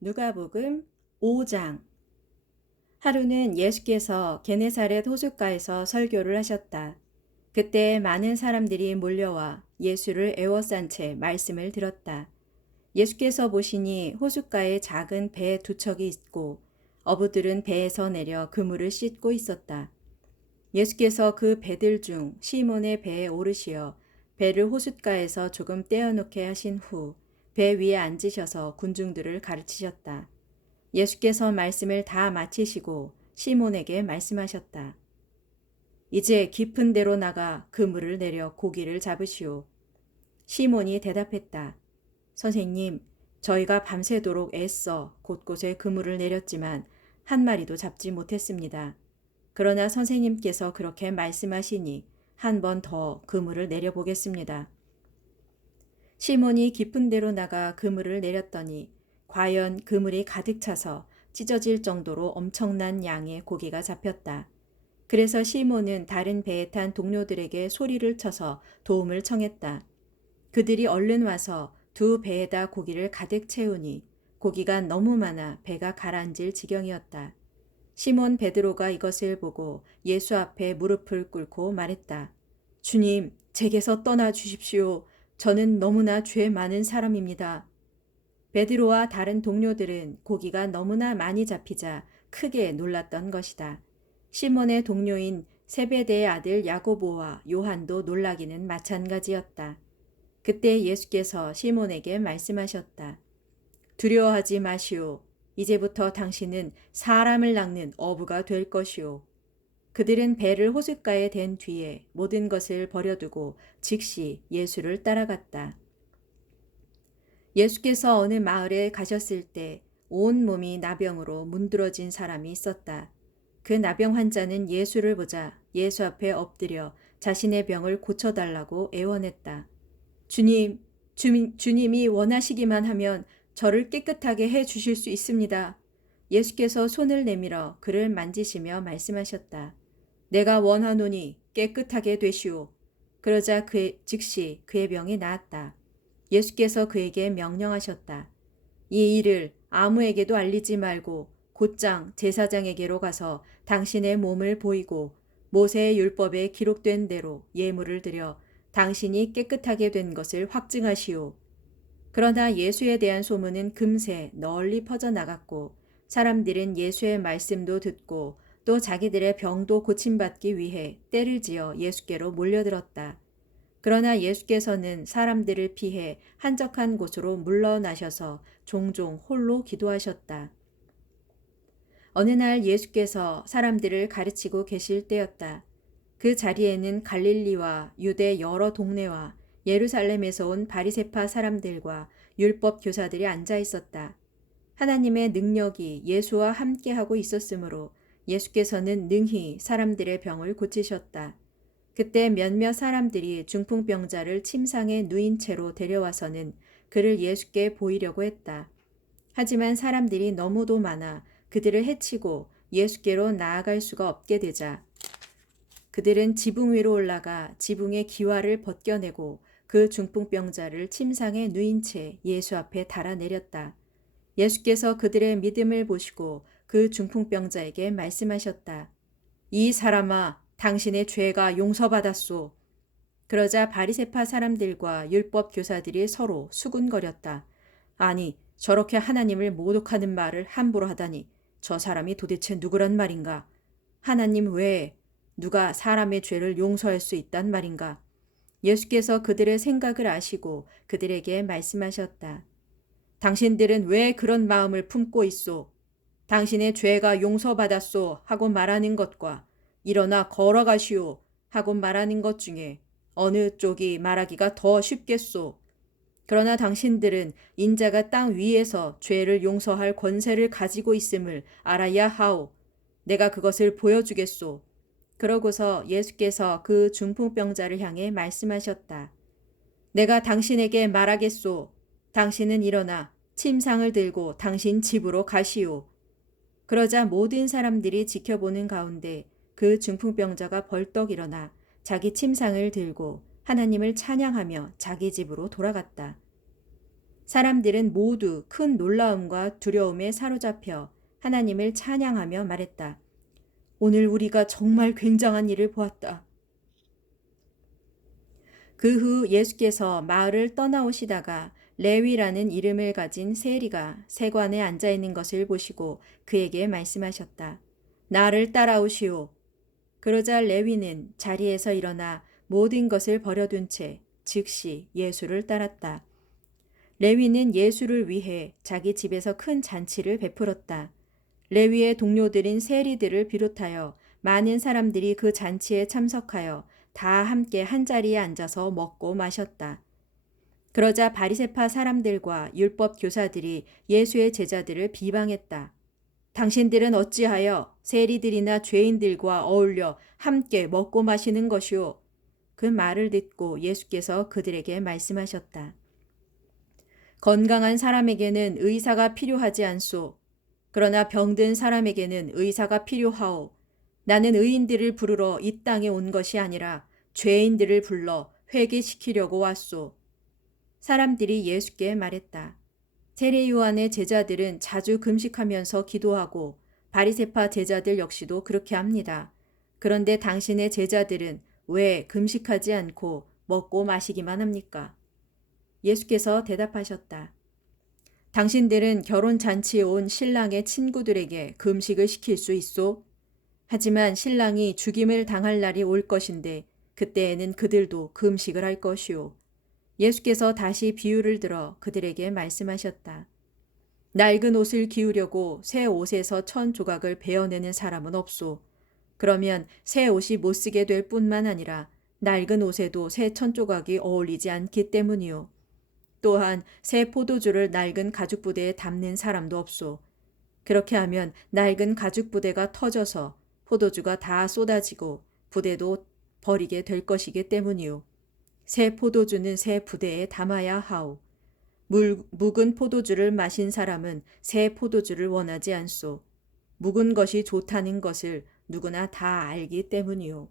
누가복음 5장. 하루는 예수께서 게네사렛 호숫가에서 설교를 하셨다. 그때 많은 사람들이 몰려와 예수를 애워싼 채 말씀을 들었다. 예수께서 보시니 호숫가에 작은 배 두 척이 있고 어부들은 배에서 내려 그물을 씻고 있었다. 예수께서 그 배들 중 시몬의 배에 오르시어 배를 호숫가에서 조금 떼어놓게 하신 후 배 위에 앉으셔서 군중들을 가르치셨다. 예수께서 말씀을 다 마치시고 시몬에게 말씀하셨다. 이제 깊은 데로 나가 그물을 내려 고기를 잡으시오. 시몬이 대답했다. 선생님, 저희가 밤새도록 애써 곳곳에 그물을 내렸지만 한 마리도 잡지 못했습니다. 그러나 선생님께서 그렇게 말씀하시니 한 번 더 그물을 내려보겠습니다. 시몬이 깊은 데로 나가 그물을 내렸더니 과연 그물이 가득 차서 찢어질 정도로 엄청난 양의 고기가 잡혔다. 그래서 시몬은 다른 배에 탄 동료들에게 소리를 쳐서 도움을 청했다. 그들이 얼른 와서 두 배에다 고기를 가득 채우니 고기가 너무 많아 배가 가라앉을 지경이었다. 시몬 베드로가 이것을 보고 예수 앞에 무릎을 꿇고 말했다. 주님, 제게서 떠나 주십시오. 저는 너무나 죄 많은 사람입니다. 베드로와 다른 동료들은 고기가 너무나 많이 잡히자 크게 놀랐던 것이다. 시몬의 동료인 세베대의 아들 야고보와 요한도 놀라기는 마찬가지였다. 그때 예수께서 시몬에게 말씀하셨다. 두려워하지 마시오. 이제부터 당신은 사람을 낚는 어부가 될 것이오. 그들은 배를 호숫가에 댄 뒤에 모든 것을 버려두고 즉시 예수를 따라갔다. 예수께서 어느 마을에 가셨을 때 온 몸이 나병으로 문드러진 사람이 있었다. 그 나병 환자는 예수를 보자 예수 앞에 엎드려 자신의 병을 고쳐달라고 애원했다. 주님, 주님이 원하시기만 하면 저를 깨끗하게 해 주실 수 있습니다. 예수께서 손을 내밀어 그를 만지시며 말씀하셨다. 내가 원하노니 깨끗하게 되시오. 그러자 즉시 그의 병이 나았다. 예수께서 그에게 명령하셨다. 이 일을 아무에게도 알리지 말고 곧장 제사장에게로 가서 당신의 몸을 보이고 모세의 율법에 기록된 대로 예물을 드려 당신이 깨끗하게 된 것을 확증하시오. 그러나 예수에 대한 소문은 금세 널리 퍼져나갔고 사람들은 예수의 말씀도 듣고 또 자기들의 병도 고침받기 위해 때를 지어 예수께로 몰려들었다. 그러나 예수께서는 사람들을 피해 한적한 곳으로 물러나셔서 종종 홀로 기도하셨다. 어느 날 예수께서 사람들을 가르치고 계실 때였다. 그 자리에는 갈릴리와 유대 여러 동네와 예루살렘에서 온 바리새파 사람들과 율법 교사들이 앉아 있었다. 하나님의 능력이 예수와 함께하고 있었으므로 예수께서는 능히 사람들의 병을 고치셨다. 그때 몇몇 사람들이 중풍병자를 침상에 누인 채로 데려와서는 그를 예수께 보이려고 했다. 하지만 사람들이 너무도 많아 그들을 해치고 예수께로 나아갈 수가 없게 되자 그들은 지붕 위로 올라가 지붕의 기와를 벗겨내고 그 중풍병자를 침상에 누인 채 예수 앞에 달아내렸다. 예수께서 그들의 믿음을 보시고 그 중풍병자에게 말씀하셨다. 이 사람아, 당신의 죄가 용서받았소. 그러자 바리새파 사람들과 율법 교사들이 서로 수군거렸다. 아니, 저렇게 하나님을 모독하는 말을 함부로 하다니 저 사람이 도대체 누구란 말인가? 하나님 외에 누가 사람의 죄를 용서할 수 있단 말인가? 예수께서 그들의 생각을 아시고 그들에게 말씀하셨다. 당신들은 왜 그런 마음을 품고 있소? 당신의 죄가 용서받았소 하고 말하는 것과 일어나 걸어가시오 하고 말하는 것 중에 어느 쪽이 말하기가 더 쉽겠소? 그러나 당신들은 인자가 땅 위에서 죄를 용서할 권세를 가지고 있음을 알아야 하오. 내가 그것을 보여주겠소. 그러고서 예수께서 그 중풍병자를 향해 말씀하셨다. 내가 당신에게 말하겠소. 당신은 일어나 침상을 들고 당신 집으로 가시오. 그러자 모든 사람들이 지켜보는 가운데 그 중풍병자가 벌떡 일어나 자기 침상을 들고 하나님을 찬양하며 자기 집으로 돌아갔다. 사람들은 모두 큰 놀라움과 두려움에 사로잡혀 하나님을 찬양하며 말했다. 오늘 우리가 정말 굉장한 일을 보았다. 그 후 예수께서 마을을 떠나오시다가 레위라는 이름을 가진 세리가 세관에 앉아 있는 것을 보시고 그에게 말씀하셨다. 나를 따라오시오. 그러자 레위는 자리에서 일어나 모든 것을 버려둔 채 즉시 예수를 따랐다. 레위는 예수를 위해 자기 집에서 큰 잔치를 베풀었다. 레위의 동료들인 세리들을 비롯하여 많은 사람들이 그 잔치에 참석하여 다 함께 한자리에 앉아서 먹고 마셨다. 그러자 바리새파 사람들과 율법 교사들이 예수의 제자들을 비방했다. 당신들은 어찌하여 세리들이나 죄인들과 어울려 함께 먹고 마시는 것이오? 그 말을 듣고 예수께서 그들에게 말씀하셨다. 건강한 사람에게는 의사가 필요하지 않소. 그러나 병든 사람에게는 의사가 필요하오. 나는 의인들을 부르러 이 땅에 온 것이 아니라 죄인들을 불러 회개시키려고 왔소. 사람들이 예수께 말했다. 세례 요한의 제자들은 자주 금식하면서 기도하고 바리새파 제자들 역시도 그렇게 합니다. 그런데 당신의 제자들은 왜 금식하지 않고 먹고 마시기만 합니까? 예수께서 대답하셨다. 당신들은 결혼 잔치에 온 신랑의 친구들에게 금식을 시킬 수 있소? 하지만 신랑이 죽임을 당할 날이 올 것인데 그때에는 그들도 금식을 할 것이오. 예수께서 다시 비유를 들어 그들에게 말씀하셨다. 낡은 옷을 기우려고 새 옷에서 천 조각을 베어내는 사람은 없소. 그러면 새 옷이 못 쓰게 될 뿐만 아니라 낡은 옷에도 새 천 조각이 어울리지 않기 때문이요. 또한 새 포도주를 낡은 가죽 부대에 담는 사람도 없소. 그렇게 하면 낡은 가죽 부대가 터져서 포도주가 다 쏟아지고 부대도 버리게 될 것이기 때문이요. 새 포도주는 새 부대에 담아야 하오. 묵은 포도주를 마신 사람은 새 포도주를 원하지 않소. 묵은 것이 좋다는 것을 누구나 다 알기 때문이요.